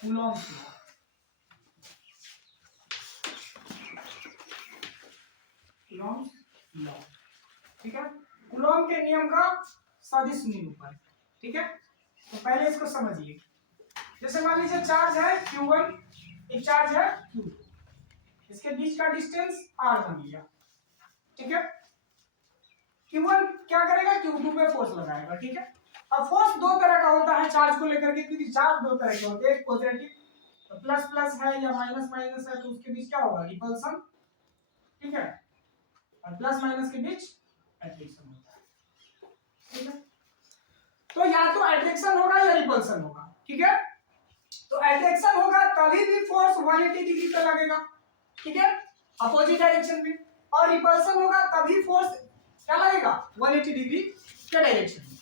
Coulomb's law. Coulomb's law, ठीक है। Coulomb के नियम का सदिश निरूपण, ठीक है। तो पहले इसको समझिए। जैसे मान लीजिए चार्ज है Q1, एक चार्ज है Q2, इसके बीच का डिस्टेंस R1 लिया, ठीक है। Q1 क्या करेगा, Q2 पे फोर्स लगाएगा, ठीक है। अब फोर्स दो तरह का होता है चार्ज को लेकर के, क्योंकि चार्ज दो तरह के होते हैं, एक पॉजिटिव तो प्लस प्लस है या माइनस माइनस है, तो उसके बीच क्या होगा, रिपल्सन, ठीक है। और प्लस माइनस के बीच एट्रैक्शन होता है, ठीक है। तो या तो एट्रैक्शन होगा या रिपल्सन होगा, ठीक है। तो एट्रैक्शन होगा तभी भी फोर्स 180 डिग्री पे लगेगा, ठीक है, अपोजिट डायरेक्शन में। और रिपल्सन होगा तभी फोर्स क्या लगेगा, 180 डिग्री के डायरेक्शन में।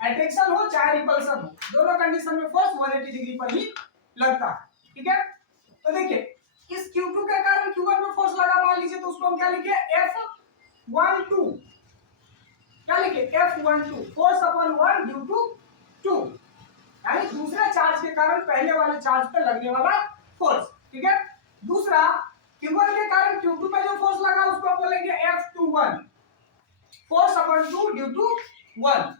एट्रैक्शन हो चाहे रिपल्सन हो, दोनों कंडीशन में फोर्स 180 डिग्री पर ही लगता है, ठीक है। तो देखिए इस Q2 के कारण Q1 में फोर्स लगा, मान लीजिए, तो उसको हम क्या लिखे, F12, क्या लिखे, F12, force upon 1 due to 2, यानी दूसरे चार्ज के कारण पहले वाले चार्ज पे लगने वाला फोर्स, ठीक है। दूसरा Q1 के कारण Q2 पे जो फोर्स लगा उसको हम बोलेंगे F21, force upon 2 due to 1,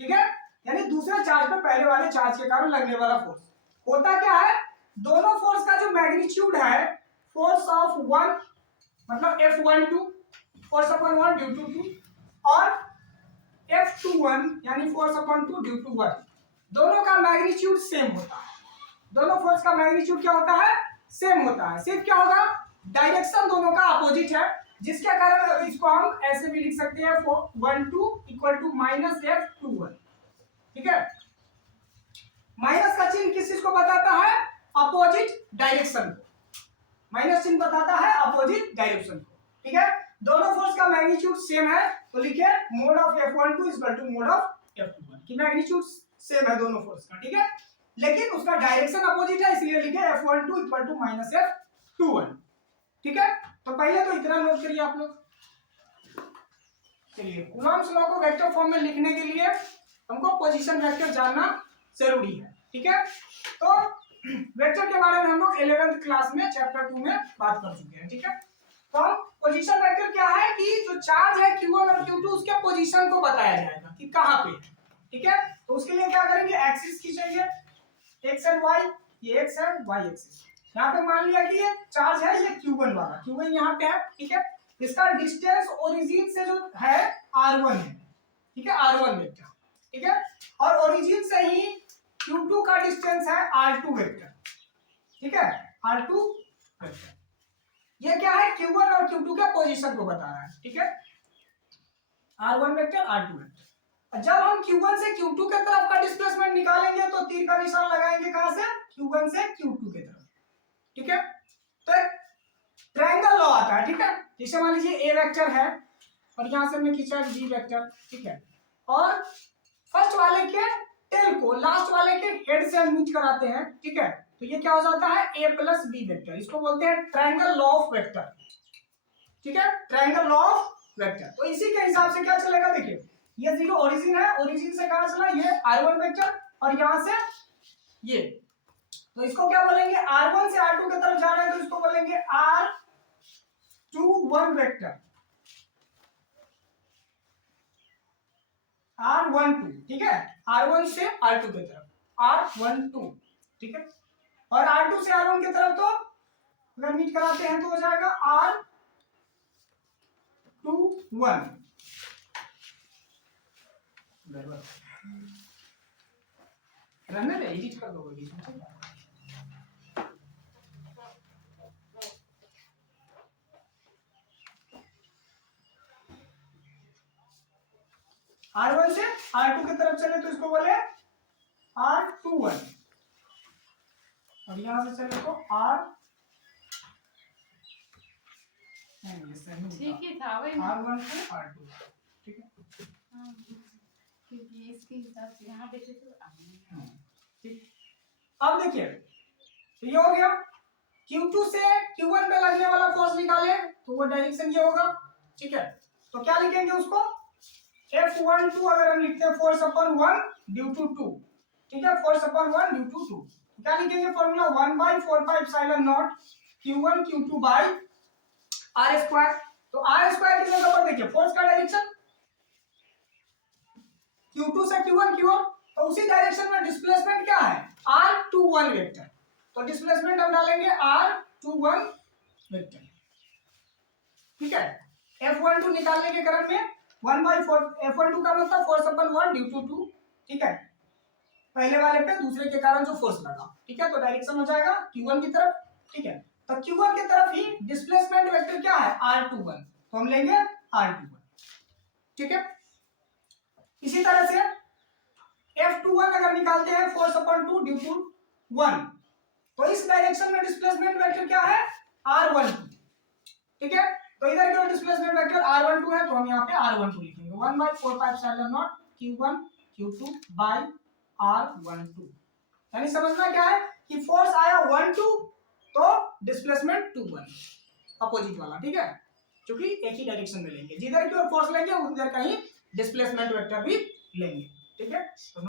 ठीक है। यानी दूसरे चार्ज पे पहले वाले चार्ज के कारण लगने वाला फोर्स। होता क्या है, दोनों फोर्स का जो मैग्नीट्यूड है, फोर्स ऑफ 1 मतलब F12 force upon 1 due to 2, और F21 यानी फोर्स अपॉन 2 ड्यू टू 1, दोनों का मैग्नीट्यूड सेम होता है। दोनों फोर्स का मैग्नीट्यूड क्या होता है, सेम होता है। सिर्फ क्या होगा, डायरेक्शन दोनों का अपोजिट है, जिसके कारण इसको हम ऐसे भी लिख सकते हैं 12 इक्वल टू माइनस F21, ठीक है। माइनस का चिन्ह किस चीज को बताता है, अपोजिट डायरेक्शन को, माइनस चिन्ह बताता है अपोजिट डायरेक्शन को, ठीक है। दोनों फोर्स का मैग्नीट्यूड सेम है, तो लिखे mode of F12 equal to mode of F21, की मैग्नीट्यूड सेम है दोनों फोर्स का, ठीक है। लेकिन उसका डायरेक्शन अपोजिट है, इसलिए लिखे F12 equal to minus F21, ठीक है। तो पहले तो इतना नोट करिए आप लोग। चलिए कूलॉम्स लॉ को वेक्टर फॉर्म में लिखने के लिए हमको पोजीशन वेक्टर जानना जरूरी है, ठीक है। तो वेक्टर के बारे में हम लोग 11th क्लास में चैप्टर 2 में बात कर चुके हैं, ठीक है। तो पोजीशन वेक्टर क्या है कि जो चार्ज है Q1 और Q2 उसके पोजीशन को बताया जाएगा कि कहां पे, ठीक है। तो उसके लिए क्या करेंगे, एक्सिस खींचेंगे, एक्स एंड वाई, ये एक्स है, वाई एक्सिस। यहाँ पे मान लिया कि ये चार्ज है, ये Q1 वाला, Q1 यहाँ पे है, ठीक है। इसका डिस्टेंस ओरिजिन से जो है R1 है, ठीक है, R1 वेक्टर, ठीक है। और ओरिजिन से ही Q2 का डिस्टेंस है R2 वेक्टर, ठीक है, R2 वेक्टर। ये क्या है, Q1 और Q2 के पोजीशन को बता रहा है, ठीक है, R1 वेक्टर, R2 वेक्टर। जब हम Q1 से Q2 के तरफ का डिस्प्लेसमेंट निकालेंगे तो तीर का निशान लगाएंगे कहां से, Q1 से Q2 के तरफ, ठीक है। तो ट्रायंगल लॉ आता है, ठीक है। जैसे मान लीजिए A वेक्टर है और यहां से हमने खींचा B वेक्टर, ठीक है, और फर्स्ट वाले के टेल को लास्ट वाले के हेड से हम मीट कराते हैं, ठीक है। तो ये क्या हो जाता है A प्लस B वेक्टर, इसको बोलते हैं ट्रायंगल लॉ ऑफ वेक्टर, ठीक है, ट्रायंगल लॉ ऑफ वेक्टर। तो इसी के हिसाब से क्या चलेगा, देखिए ये जीरो ओरिजिन है, ओरिजिन से कहां चला, ये R1 वेक्टर, और यहां से ये, तो इसको क्या बोलेंगे, R1 से R2 की तरफ जा रहा है तो इसको बोलेंगे R21 वेक्टर, R12, ठीक है, R1 से R2 की तरफ R12, ठीक है। और R2 से R1 की तरफ तो अगर मीट कराते हैं तो हो जाएगा R21, रहने दे, एडिट कर दोगे बीच में, ठीक है। R1 से R2 की तरफ चले तो इसको बोले R21, और यहां से चले तो ठीक ही था वही R1 से R2, ठीक है। क्योंकि इसके हिसाब से यहाँ देखे तो ठीक। अब देखिए ये हो गया, Q2 से Q1 पे लगने वाला फोर्स निकाले तो वो डायरेक्शन ये होगा, ठीक है। तो क्या लिखेंगे उसको, F12 अगर हम लिखते हैं फोर्स अपॉन 1 ड्यू टू 2, ठीक है, फोर्स अपॉन 1 ड्यू टू 2। क्या लिखेंगे formula 1/4πε0 q1 q2 by r square. तो r स्क्वायर की जगह पर देखिए फोर्स का डायरेक्शन q2 से q1 की ओर, तो उसी डायरेक्शन में डिस्प्लेसमेंट क्या है r21 वेक्टर। तो डिस्प्लेसमेंट हम डालेंगे r21 वेक्टर। ठीक है, F12 निकालने के क्रम में 1/4 F12 का मतलब फोर्स अपन 1 ड्यू टू 2। ठीक है, पहले वाले पे दूसरे के कारण जो फोर्स लगा। ठीक है, तो डायरेक्शन हो जाएगा Q1 की तरफ। ठीक है, तो Q1 की तरफ ही डिस्प्लेसमेंट वेक्टर क्या है R21, तो हम लेंगे R21। ठीक है, इसी तरह से F21 अगर निकालते हैं फोर्स अपॉन 2 ड्यू टू 1, तो इस डायरेक्शन में डिस्प्लेसमेंट वेक्टर क्या है R12। ठीक है, तो इधर की डिस्प्लेसमेंट वेक्टर R12 है, तो हम यहाँ पे R12 लिखेंगे 1/4πε0 Q1 Q2 बाय R12। यानी समझना क्या है कि फोर्स आया 1 2 तो डिस्प्लेसमेंट 2 1 अपोजिट वाला। ठीक है, क्योंकि एक ही डायरेक्शन में लेंगे, जिधर की ओर फोर्स लेंगे उधर का ही डिस्प्लेसमेंट वेक्टर भी लेंगे। ठीक है, तो